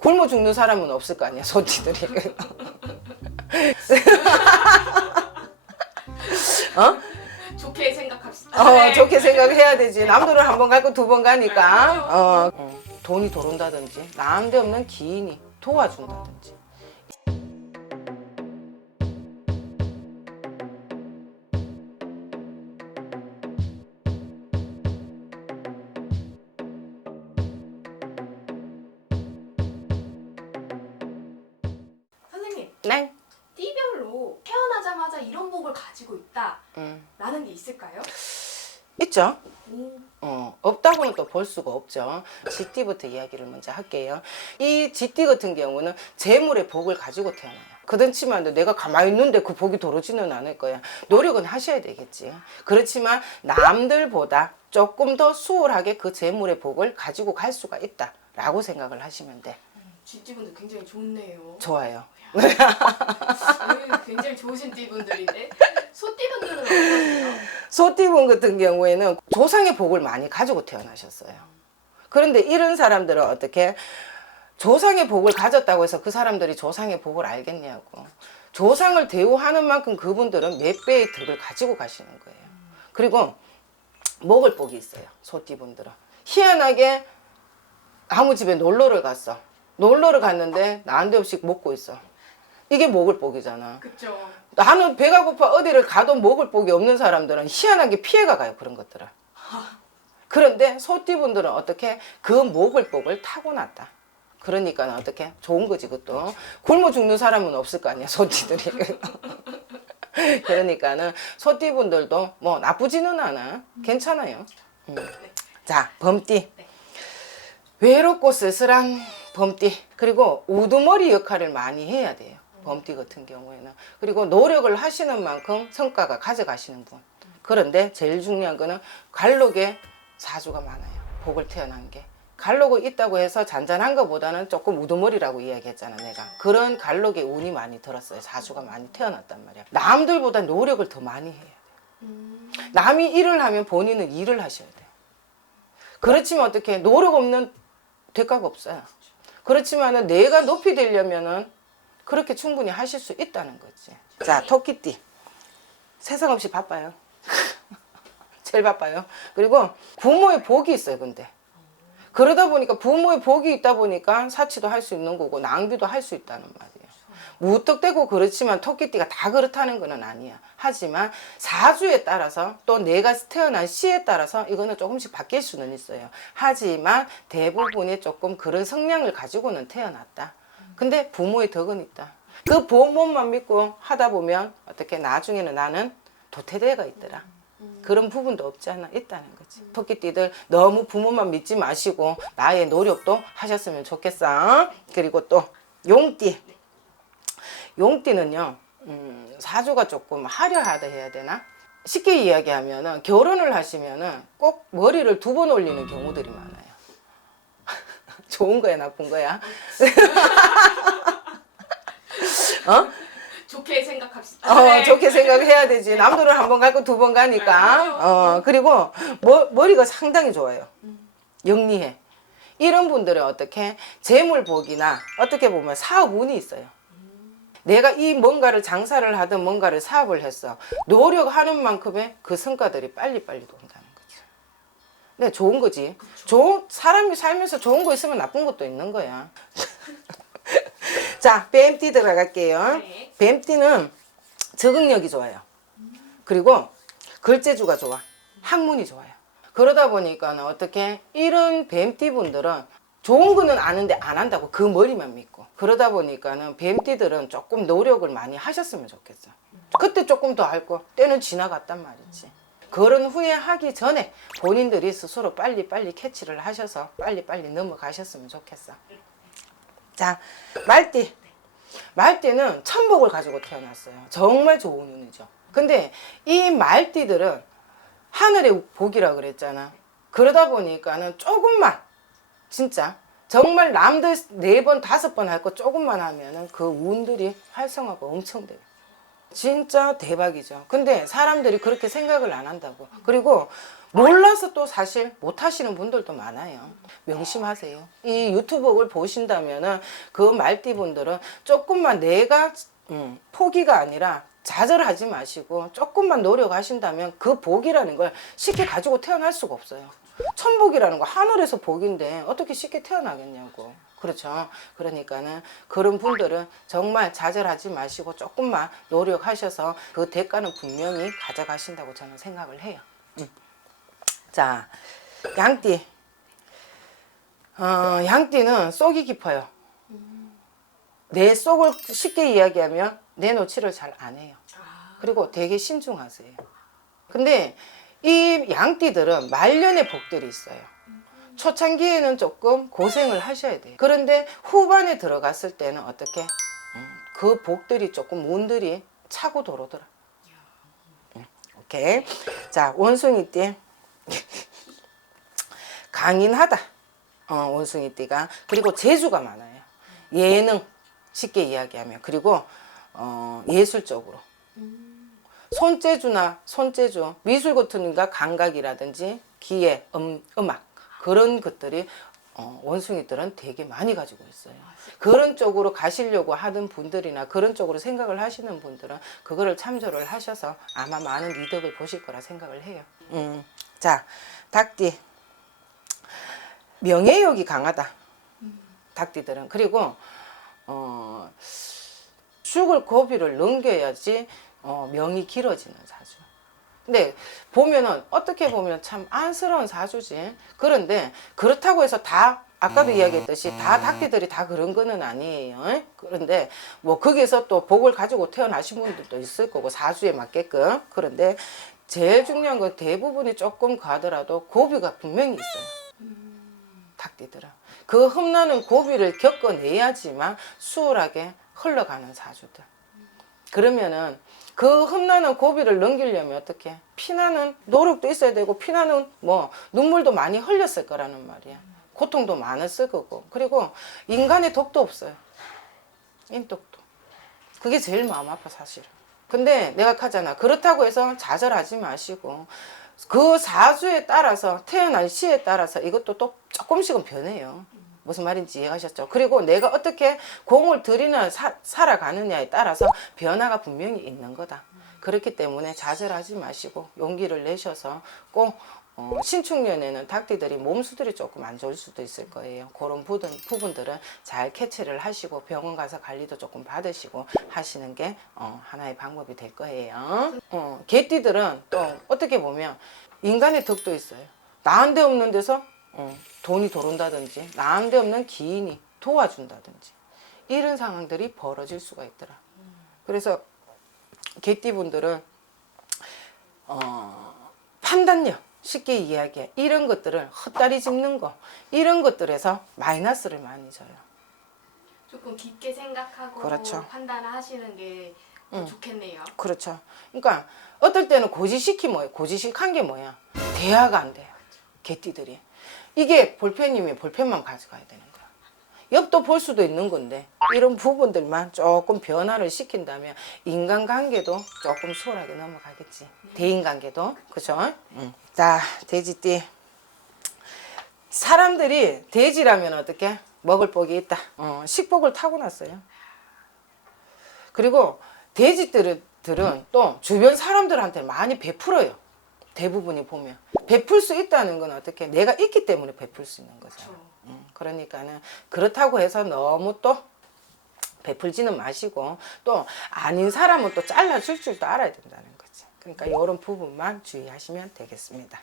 굶어 죽는 사람은 없을 거 아니야, 소띠들이. 어? 좋게 생각합시다. 네. 좋게 생각해야 되지. 남도를 한 번 가고 두 번 가니까. 돈이 들어온다든지, 남대없는 기인이 도와준다든지. 선생님, 네? 띠별로 태어나자마자 이런 복을 가지고 있다 음. 라는 게 있을까요? 있죠. 오. 없다고는 또 볼 수가 없죠. 쥐띠부터 이야기를 먼저 할게요. 이 쥐띠 같은 경우는 재물의 복을 가지고 태어나요. 그렇지만 내가 가만히 있는데 그 복이 들어오지는 않을 거야. 노력은 하셔야 되겠지. 그렇지만 남들보다 조금 더 수월하게 그 재물의 복을 가지고 갈 수가 있다 라고 생각을 하시면 돼. 쥐띠분들 굉장히 좋네요. 좋아요. 굉장히 좋으신 띠분들인데 소띠분들은 어떠세요? 소띠분 같은 경우에는 조상의 복을 많이 가지고 태어나셨어요. 그런데 이런 사람들은 어떻게 조상의 복을 가졌다고 해서 그 사람들이 조상의 복을 알겠냐고. 조상을 대우하는 만큼 그분들은 몇 배의 덕을 가지고 가시는 거예요. 그리고 먹을 복이 있어요. 소띠분들은. 희한하게 아무 집에 놀러를 갔어. 놀러를 갔는데 난데없이 먹고 있어. 이게 먹을 복이잖아. 그쵸. 나는 배가 고파 어디를 가도 먹을 복이 없는 사람들은 희한하게 피해가 가요. 그런 것들을. 그런데 소띠분들은 어떻게 그 먹을 복을 타고났다. 그러니까 어떻게 좋은 거지 그것도. 굶어 죽는 사람은 없을 거 아니야 소띠들이. 그러니까는 소띠분들도 뭐 나쁘지는 않아. 괜찮아요. 자, 범띠. 외롭고 쓸쓸한 범띠. 그리고 우두머리 역할을 많이 해야 돼요. 범띠 같은 경우에는. 그리고 노력을 하시는 만큼 성과가 가져가시는 분. 그런데 제일 중요한 거는 갈록에 사주가 많아요. 복을 태어난 게. 갈록이 있다고 해서 잔잔한 것보다는 조금 우두머리라고 이야기했잖아 내가. 그런 갈록에 운이 많이 들었어요. 사주가 많이 태어났단 말이야. 남들보다 노력을 더 많이 해야 돼요. 남이 일을 하면 본인은 일을 하셔야 돼요. 그렇지만 어떻게 노력 없는 대가가 없어요. 그렇지만은 내가 높이 되려면은 그렇게 충분히 하실 수 있다는 거지. 자, 토끼띠. 세상 없이 바빠요. 제일 바빠요. 그리고 부모의 복이 있어요, 근데. 그러다 보니까 부모의 복이 있다 보니까 사치도 할 수 있는 거고 낭비도 할 수 있다는 말이에요. 무턱대고 그렇지만 토끼띠가 다 그렇다는 건 아니야. 하지만 사주에 따라서 또 내가 태어난 시에 따라서 이거는 조금씩 바뀔 수는 있어요. 하지만 대부분이 조금 그런 성향을 가지고는 태어났다. 근데 부모의 덕은 있다. 그 부모만 믿고 하다 보면 어떻게 나중에는 나는 도태대가 있더라. 그런 부분도 없지 않아 있다는 거지. 토끼띠들 너무 부모만 믿지 마시고 나의 노력도 하셨으면 좋겠어. 그리고 또 용띠. 용띠는요 사주가 조금 화려하다 해야 되나? 쉽게 이야기하면은 결혼을 하시면은 꼭 머리를 두 번 올리는 경우들이 많아요. 좋은 거야 나쁜 거야? 좋게 생각합시다. 네. 좋게 생각해야 되지. 남도를 한 번 가고 두 번 가니까. 그리고 머리가 상당히 좋아요. 영리해. 이런 분들은 어떻게 재물복이나 어떻게 보면 사업 운이 있어요. 내가 이 뭔가를 장사를 하든 뭔가를 사업을 했어. 노력하는 만큼의 그 성과들이 빨리빨리 돈다는 거지. 네, 좋은 거지. 사람이 살면서 좋은 거 있으면 나쁜 것도 있는 거야. 자, 뱀띠 들어갈게요. 네. 뱀띠는 적응력이 좋아요. 그리고 글재주가 좋아. 학문이 좋아요. 그러다 보니까 어떻게 이런 뱀띠 분들은 좋은 거는 아는데 안 한다고 그 머리만 믿고. 그러다 보니까는 뱀띠들은 조금 노력을 많이 하셨으면 좋겠어. 그때 조금 더 할 거 때는 지나갔단 말이지. 그런 후에 하기 전에 본인들이 스스로 빨리빨리 캐치를 하셔서 빨리빨리 넘어가셨으면 좋겠어. 자, 말띠. 말띠는 천복을 가지고 태어났어요. 정말 좋은 운이죠. 근데 이 말띠들은 하늘의 복이라 그랬잖아. 그러다 보니까는 조금만 진짜 정말 남들 4번, 5번 할 거 조금만 하면은 그 운들이 활성화가 엄청 돼요. 진짜 대박이죠. 근데 사람들이 그렇게 생각을 안 한다고. 그리고 몰라서 또 사실 못 하시는 분들도 많아요. 명심하세요. 이 유튜브를 보신다면은 그 말띠분들은 조금만 내가 포기가 아니라 좌절하지 마시고 조금만 노력하신다면 그 복이라는 걸 쉽게 가지고 태어날 수가 없어요. 천복이라는 거 하늘에서 복인데 어떻게 쉽게 태어나겠냐고. 그렇죠. 그러니까는 그런 분들은 정말 좌절하지 마시고 조금만 노력하셔서 그 대가는 분명히 가져가신다고 저는 생각을 해요. 자, 양띠. 양띠는 속이 깊어요. 내 속을 쉽게 이야기하면 내놓지를 잘 안 해요. 그리고 되게 신중하세요. 근데 이 양띠들은 말년의 복들이 있어요. 초창기에는 조금 고생을 하셔야 돼요. 그런데 후반에 들어갔을 때는 어떻게? 그 복들이 조금 운들이 차고 들어오더라. 오케이. 자, 원숭이띠. 강인하다. 원숭이띠가. 그리고 재주가 많아요. 예능. 쉽게 이야기하면. 그리고 예술적으로. 손재주, 미술 같은 거 감각이라든지 기계, 음악 그런 것들이 원숭이들은 되게 많이 가지고 있어요. 그런 쪽으로 가시려고 하는 분들이나 그런 쪽으로 생각을 하시는 분들은 그거를 참조를 하셔서 아마 많은 이득을 보실 거라 생각을 해요. 자, 닭띠. 명예욕이 강하다. 닭띠들은. 그리고 죽을 고비를 넘겨야지 명이 길어지는 사주. 근데 보면은 어떻게 보면 참 안쓰러운 사주지. 그런데 그렇다고 해서 다 아까도 이야기했듯이 다 닭띠들이 다 그런 거는 아니에요. 그런데 뭐 거기서 또 복을 가지고 태어나신 분들도 있을 거고 사주에 맞게끔. 그런데 제일 중요한 건 대부분이 조금 가더라도 고비가 분명히 있어요. 닭띠들은. 그 험나는 고비를 겪어내야지만 수월하게 흘러가는 사주들. 그러면은 그 험난한 고비를 넘기려면 어떻게? 피나는 노력도 있어야 되고 피나는 뭐 눈물도 많이 흘렸을 거라는 말이야. 고통도 많았을 거고. 그리고 인간의 독도 없어요. 인독도. 그게 제일 마음 아파 사실은. 근데 내가 하잖아. 그렇다고 해서 좌절하지 마시고 그 사주에 따라서 태어난 시에 따라서 이것도 또 조금씩은 변해요. 무슨 말인지 이해하셨죠? 그리고 내가 어떻게 공을 들이나 살아가느냐에 따라서 변화가 분명히 있는 거다. 그렇기 때문에 좌절하지 마시고 용기를 내셔서 꼭 신축년에는 닭띠들이 몸수들이 조금 안 좋을 수도 있을 거예요. 그런 부분들은 잘 캐치를 하시고 병원 가서 관리도 조금 받으시고 하시는 게 하나의 방법이 될 거예요. 개띠들은 또 어떻게 보면 인간의 덕도 있어요. 나한데 없는 데서 돈이 들어온다든지 나한데 없는 기인이 도와준다든지 이런 상황들이 벌어질 수가 있더라. 그래서 개띠분들은 판단력 쉽게 이야기해 이런 것들을 헛다리 짚는 거 이런 것들에서 마이너스를 많이 줘요. 조금 깊게 생각하고 그렇죠. 판단을 하시는 게 좋겠네요. 그렇죠. 그러니까 어떨 때는 고지식한 게 뭐야? 대화가 안 돼요. 개띠들이. 이게 볼펜이면 볼펜만 가져가야 되는 거야. 옆도 볼 수도 있는 건데 이런 부분들만 조금 변화를 시킨다면 인간관계도 조금 수월하게 넘어가겠지. 대인관계도. 그죠? 자, 돼지띠. 사람들이 돼지라면 어떻게? 먹을 복이 있다. 식복을 타고났어요. 그리고 돼지들은 또 주변 사람들한테 많이 베풀어요. 대부분이 보면 베풀 수 있다는 건 어떻게 내가 있기 때문에 베풀 수 있는 거잖아. 그러니까는 그렇다고 해서 너무 또 베풀지는 마시고 또 아닌 사람은 또 잘라줄 줄도 알아야 된다는 거지. 그러니까 이런 부분만 주의하시면 되겠습니다.